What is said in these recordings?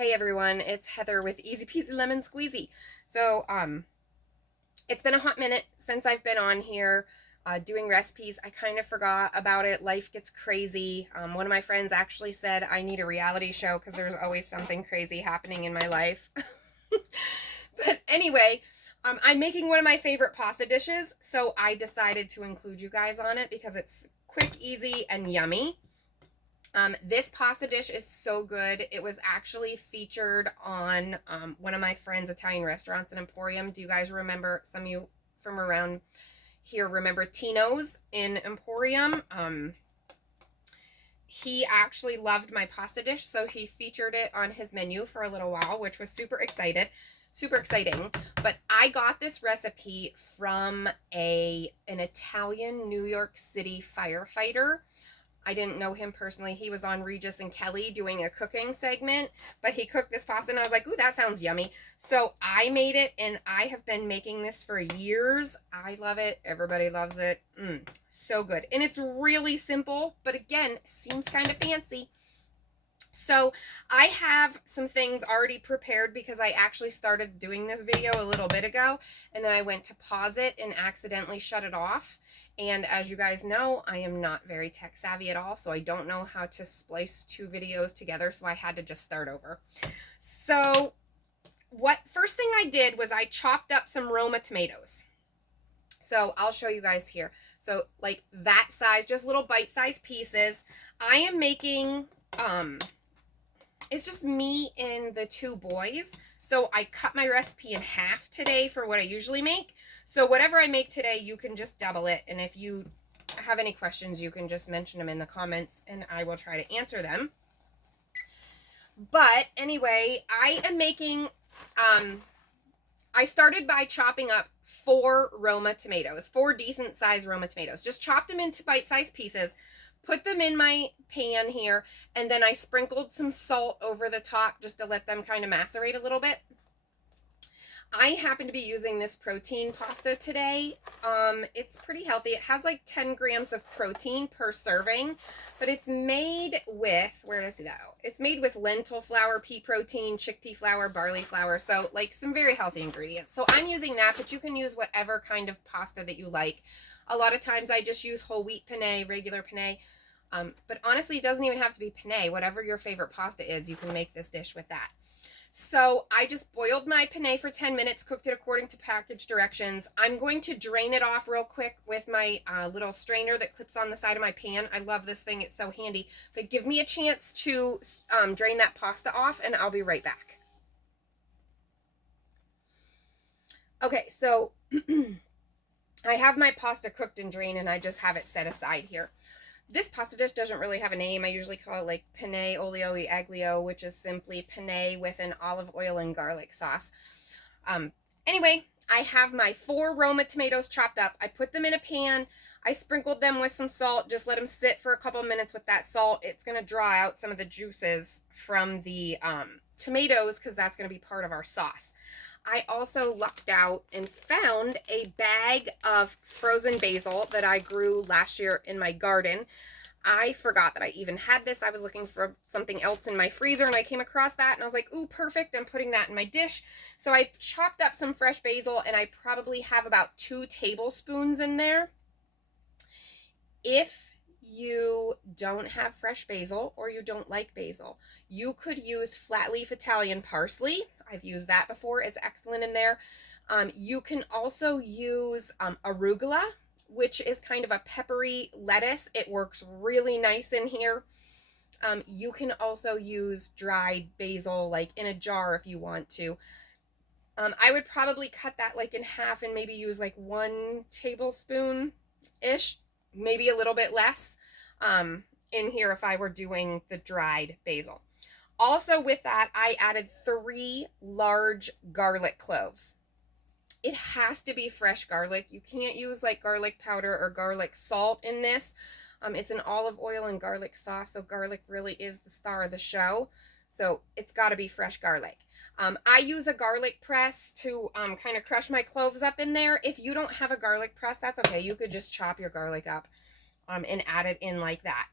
Hey everyone, it's Heather with Easy Peasy Lemon Squeezy. So, it's been a hot minute since I've been on here doing recipes. I kind of forgot about it. Life gets crazy. One of my friends actually said I need a reality show because there's always something crazy happening in my life. But anyway, I'm making one of my favorite pasta dishes, so I decided to include you guys on it because it's quick, easy, and yummy. This pasta dish is so good. It was actually featured on one of my friend's Italian restaurants in Emporium. Do you guys remember, some of you from around here remember Tino's in Emporium? He actually loved my pasta dish, so he featured it on his menu for a little while, which was super exciting. But I got this recipe from an Italian New York City firefighter. I didn't know him personally. He was on Regis and Kelly doing a cooking segment, but he cooked this pasta and I was like, ooh, that sounds yummy. So I made it and I have been making this for years. I love it. Everybody loves it. So good. And it's really simple, but again, seems kind of fancy. So I have some things already prepared because I actually started doing this video a little bit ago and then I went to pause it and accidentally shut it off. And as you guys know, I am not very tech savvy at all, so I don't know how to splice two videos together, so I had to just start over. So first thing I did was I chopped up some Roma tomatoes. So I'll show you guys here. So like that size, just little bite-sized pieces. I am making, it's just me and the two boys. So I cut my recipe in half today for what I usually make. So whatever I make today, you can just double it. And if you have any questions, you can just mention them in the comments and I will try to answer them. But anyway, I am making, I started by chopping up 4 Roma tomatoes, 4 decent sized Roma tomatoes. Just chopped them into bite-sized pieces, put them in my pan here, and then I sprinkled some salt over the top just to let them kind of macerate a little bit. I happen to be using this protein pasta today. It's pretty healthy. It has like 10 grams of protein per serving, but it's made with, where did I see that? Oh, it's made with lentil flour, pea protein, chickpea flour, barley flour. So like some very healthy ingredients. So I'm using that, but you can use whatever kind of pasta that you like. A lot of times I just use whole wheat penne, regular penne. But honestly, it doesn't even have to be penne. Whatever your favorite pasta is, you can make this dish with that. So I just boiled my penne for 10 minutes, cooked it according to package directions. I'm going to drain it off real quick with my little strainer that clips on the side of my pan. I love this thing. It's so handy. But give me a chance to drain that pasta off and I'll be right back. Okay, so I have my pasta cooked and drained and I just have it set aside here. This pasta dish doesn't really have a name. I usually call it like Penne, Olio, Aglio, which is simply penne with an olive oil and garlic sauce. Anyway, I have my 4 Roma tomatoes chopped up. I put them in a pan. I sprinkled them with some salt. Just let them sit for a couple of minutes with that salt. It's going to draw out some of the juices from the tomatoes because that's going to be part of our sauce. I also lucked out and found a bag of frozen basil that I grew last year in my garden. I forgot that I even had this. I was looking for something else in my freezer and I came across that and I was like, ooh, perfect. I'm putting that in my dish. So I chopped up some fresh basil and I probably have about 2 tablespoons in there. If you don't have fresh basil or you don't like basil, you could use flat leaf Italian parsley. I've used that before. It's excellent in there. You can also use arugula, which is kind of a peppery lettuce. It works really nice in here. You can also use dried basil like in a jar if you want to. I would probably cut that like in half and maybe use like 1 tablespoon-ish, maybe a little bit less in here if I were doing the dried basil. Also with that, I added 3 large garlic cloves. It has to be fresh garlic. You can't use like garlic powder or garlic salt in this. It's an olive oil and garlic sauce, so garlic really is the star of the show. So it's got to be fresh garlic. I use a garlic press to kind of crush my cloves up in there. If you don't have a garlic press, that's okay. You could just chop your garlic up and add it in like that.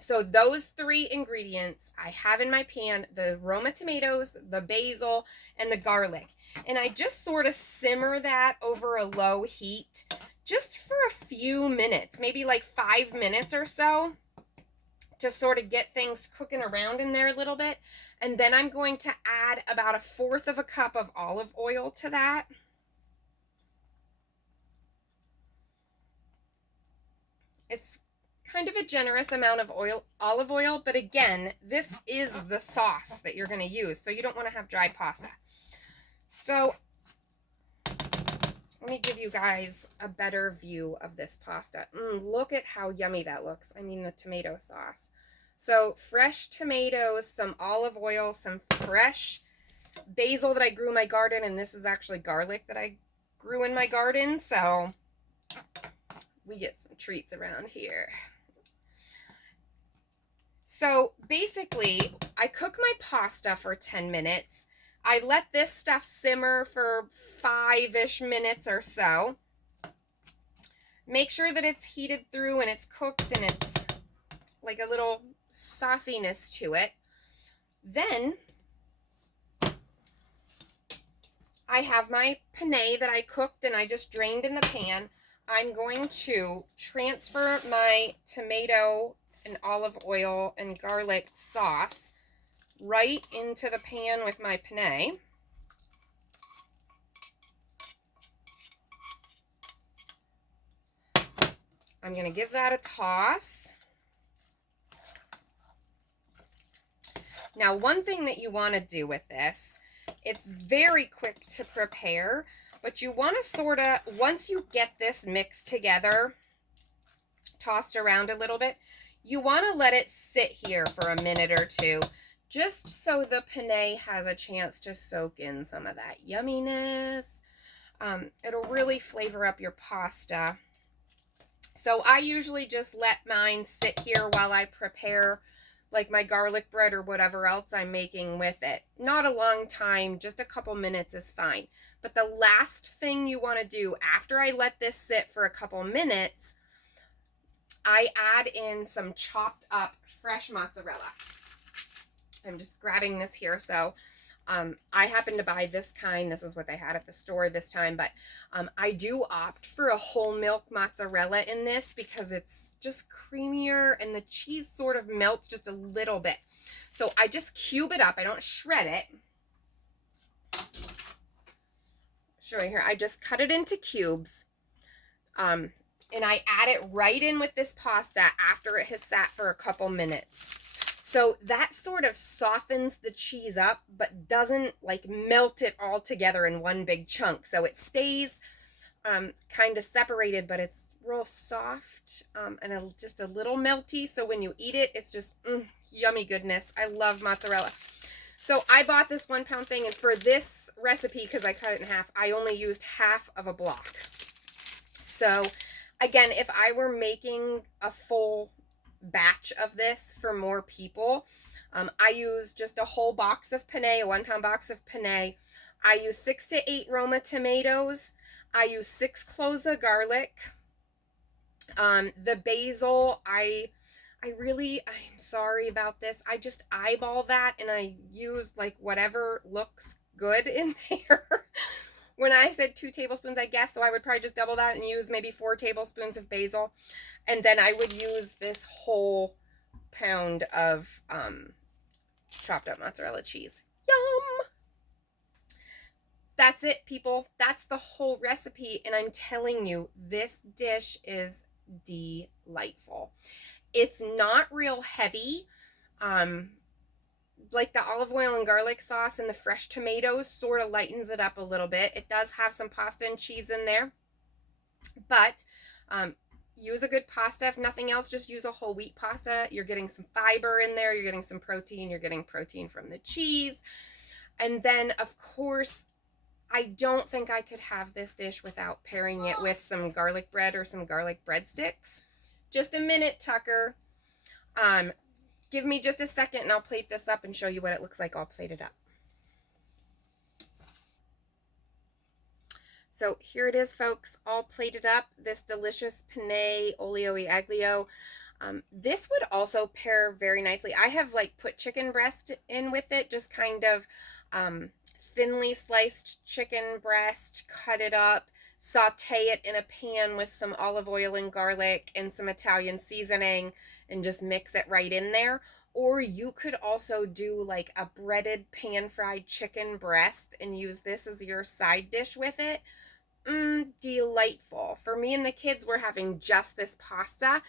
So those three ingredients I have in my pan, the Roma tomatoes, the basil, and the garlic. And I just sort of simmer that over a low heat just for a few minutes, maybe like 5 minutes or so, to sort of get things cooking around in there a little bit. And then I'm going to add about 1/4 of a cup of olive oil to that. It's kind of a generous amount of olive oil, but again, this is the sauce that you're going to use, so you don't want to have dry pasta. So let me give you guys a better view of this pasta. Look at how yummy that looks. I mean, the tomato sauce. So fresh tomatoes, some olive oil, some fresh basil that I grew in my garden, and this is actually garlic that I grew in my garden, so we get some treats around here. So basically, I cook my pasta for 10 minutes. I let this stuff simmer for 5-ish minutes or so. Make sure that it's heated through and it's cooked and it's like a little sauciness to it. Then I have my penne that I cooked and I just drained in the pan. I'm going to transfer my tomato and olive oil and garlic sauce right into the pan with my penne. I'm going to give that a toss. Now, one thing that you want to do with this, it's very quick to prepare, but you want to sort of, once you get this mixed together, tossed around a little bit, you want to let it sit here for a minute or two, just so the penne has a chance to soak in some of that yumminess. It'll really flavor up your pasta. So I usually just let mine sit here while I prepare like my garlic bread or whatever else I'm making with it. Not a long time, just a couple minutes is fine. But the last thing you want to do after I let this sit for a couple minutes, I add in some chopped up fresh mozzarella. I'm just grabbing this here. So I happen to buy this kind. This is what they had at the store this time, but I do opt for a whole milk mozzarella in this because it's just creamier and the cheese sort of melts just a little bit. So I just cube it up. I don't shred it. Show you here. I just cut it into cubes. And I add it right in with this pasta after it has sat for a couple minutes. So that sort of softens the cheese up, but doesn't like melt it all together in one big chunk. So it stays kind of separated, but it's real soft and just a little melty. So when you eat it, it's just yummy goodness. I love mozzarella. So I bought this 1 pound thing, and for this recipe, because I cut it in half, I only used half of a block. So again, if I were making a full batch of this for more people, I use just a whole box of penne, a 1 pound box of penne. I use 6 to 8 Roma tomatoes. I use 6 cloves of garlic. The basil, I'm sorry about this. I just eyeball that and I use like whatever looks good in there. When I said 2 tablespoons, I guess, so I would probably just double that and use maybe 4 tablespoons of basil. And then I would use this whole pound of chopped up mozzarella cheese. Yum! That's it, people. That's the whole recipe. And I'm telling you, this dish is delightful. It's not real heavy. Like the olive oil and garlic sauce and the fresh tomatoes sort of lightens it up a little bit. It does have some pasta and cheese in there, but use a good pasta. If nothing else, just use a whole wheat pasta. You're getting some fiber in there. You're getting some protein. You're getting protein from the cheese. And then, of course, I don't think I could have this dish without pairing it with some garlic bread or some garlic breadsticks. Just a minute, Tucker. Give me just a second and I'll plate this up and show you what it looks like all plated up. So here it is, folks, all plated up. This delicious penne olio e aglio. This would also pair very nicely. I have like put chicken breast in with it, just kind of um, thinly sliced chicken breast, cut it up, saute it in a pan with some olive oil and garlic and some Italian seasoning, and just mix it right in there. Or you could also do like a breaded pan fried chicken breast and use this as your side dish with it. Delightful. For me and the kids, we're having just this pasta,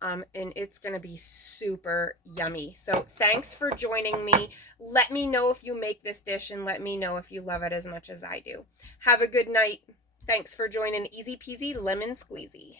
and it's going to be super yummy. So thanks for joining me. Let me know if you make this dish and let me know if you love it as much as I do. Have a good night. Thanks for joining Easy Peasy Lemon Squeezy.